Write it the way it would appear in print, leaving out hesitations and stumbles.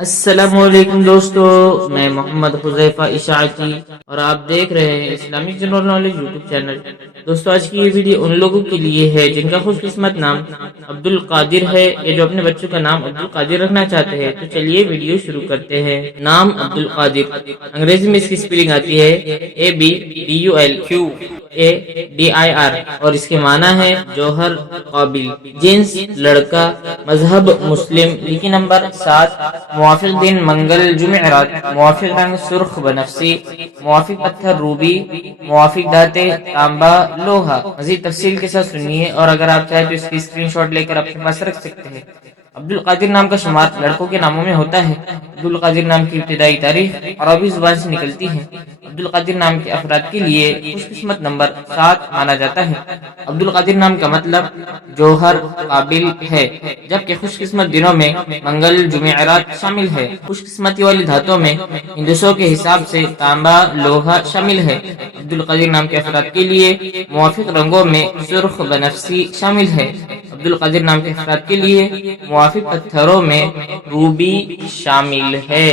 السلام علیکم دوستو، میں محمد حذیفہ اشاعتی اور آپ دیکھ رہے ہیں Islamic general knowledge YouTube channel. دوستو آج کی یہ ویڈیو ان لوگوں کے لیے ہے جن کا خوش قسمت نام عبد القادر ہے یا جو اپنے بچوں کا نام عبد القادر رکھنا چاہتے ہیں۔ تو چلیے ویڈیو شروع کرتے ہیں۔ نام عبد القادر، انگریزی میں اس کی سپیلنگ آتی ہے ABDULQADIR اور اس کے معنی ہے جوہر قابل، جنس لڑکا، مذہب مسلم، لکی نمبر 7، موافق دن منگل جمعرات، موافق رنگ سرخ بنفسی، موافق پتھر روبی، موافق دھاتیں تانبا لوہا۔ مزید تفصیل کے ساتھ سنیے اور اگر آپ چاہیں تو اس کی اسکرین شاٹ لے کر اپنے پاس رکھ سکتے ہیں۔ عبد القادر نام کا شمار لڑکوں کے ناموں میں ہوتا ہے۔ عبد القادر نام کی ابتدائی تاریخ عربی زبان سے نکلتی ہے۔ عبد القادر نام کے افراد کے لیے خوش قسمت نمبر 7 مانا جاتا ہے۔ عبد القادر نام کا مطلب جوہر قابل ہے، جبکہ خوش قسمت دنوں میں منگل جمعرات شامل ہے۔ خوش قسمتی والی دھاتوں میں ہندسوں کے حساب سے تانبا لوہا شامل ہے۔ عبد القادر نام کے افراد کے لیے موافق رنگوں میں سرخ بنفسی شامل ہے۔ عبد القادر نام کے افراد کے لیے موافق پتھروں میں روبی شامل ہے۔